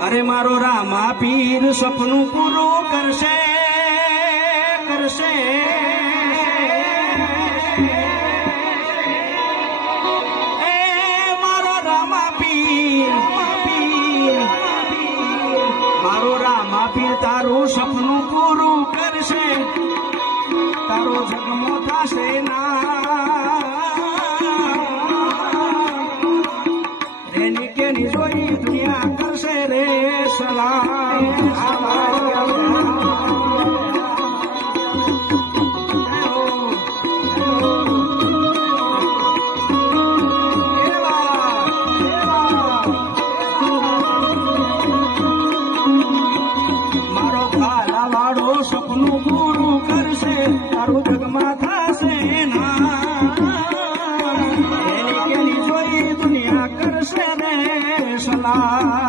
અરે મારો રામા પીર સપનું પૂરું કરશે કરશે એ મારો રામા પીર મારો રામા પીર તારું સપનું પૂરું કરશે તારો જગમો થશે ના એની કેની જોઈ દુનિયા કરશે રે સલામ મારો ખાલા વાળો સપનું પૂરું કરશે તારું જગમાં